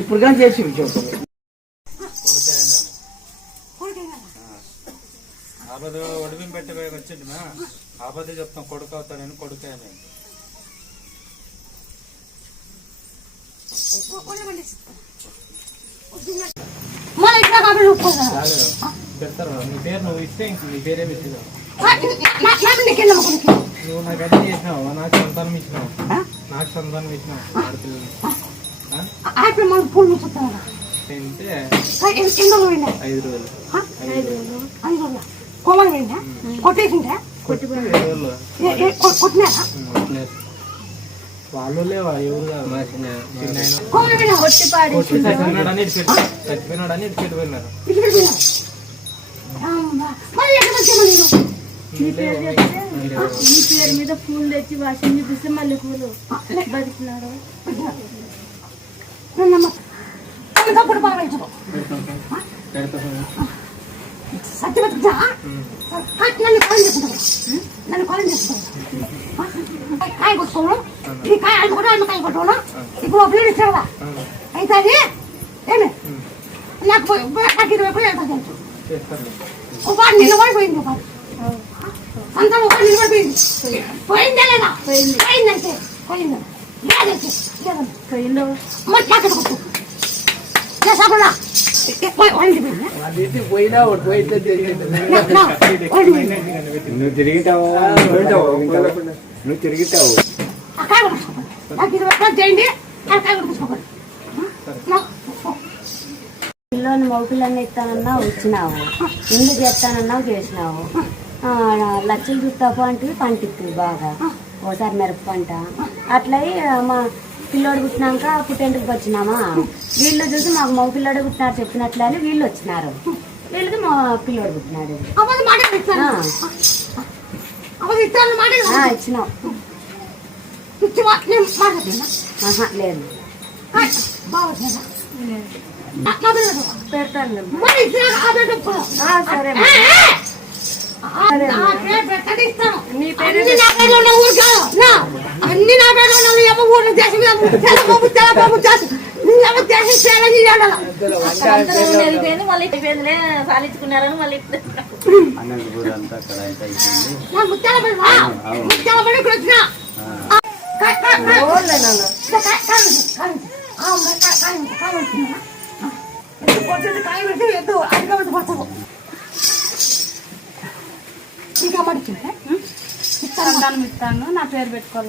ఇప్పుడు కానీ చేసి ఆపద ఒడిబిం పెట్టిపోయి వచ్చింది ఆపద చెప్తాం కొడుకు అవుతాడని కొడుకే పెడతారు నీ పేరు నువ్వు ఇస్తే ఇంక నీ పేరే పెట్టినావు నువ్వు నాకు అన్నీ చేసినావు నాకు సంతానం ఇచ్చినావు నాకు సంతానం ఇచ్చినావు వాళ్ళు లేవా ఎవరు చచ్చిపోయినాడని పెట్టిపోయినారు నీ పేరు మీద పూలు తెచ్చి వాషింగ్ చూపిస్తే మళ్ళీ పూలు బతికినాడు నన్ను కాలం చేస్తాను కాయ కొట్టుకోవడం ఈ కాయ అనుకుంటా కాయ కొట్టడం ఇప్పుడు ఒక ప్లేట్ ఇచ్చాడు అయితే అది ఏమి నాకు 20 రూపాయలు ఒక నిలబడిపోయింది ఒక అంతా ఒక నిలబడిపోయింది పోయిందా లేదా పోయిందంటే పోయింది పోయిందో మరి ప్యాకెట్ కొట్టు పోయినా నువ్వు తిరిగిటావు చేయండి పిల్లోని మగపిల్లల్ని ఇస్తానన్నా వచ్చినావు ఇల్లు చేస్తానన్నా చేసినావు లక్షలు చూస్తావు అంటే పంట ఇస్తుంది బాగా ఒకసారి మిరప పంట అట్లయి మా పిల్లోడు పుట్టినాక పుట్టేందుకు వచ్చినామా వీళ్ళు చూసి మాకు మగ పిల్లోడు పుట్టినారు చెప్పినట్లు అని వీళ్ళు వచ్చినారు వీళ్ళకి మా పిల్లోడు పుట్టినాడు ఇచ్చినావు లేదు పెడతాను సరే నీ పేరు అన్ని నా పేరు ఊరు దేశం సాధించుకున్నారని మళ్ళీ కాయ పెడితే ఎద్దు అడిగా పడుతుంది ఇంకా మడిచింది ఇస్తాను నా పేరు పెట్టుకోవాలి.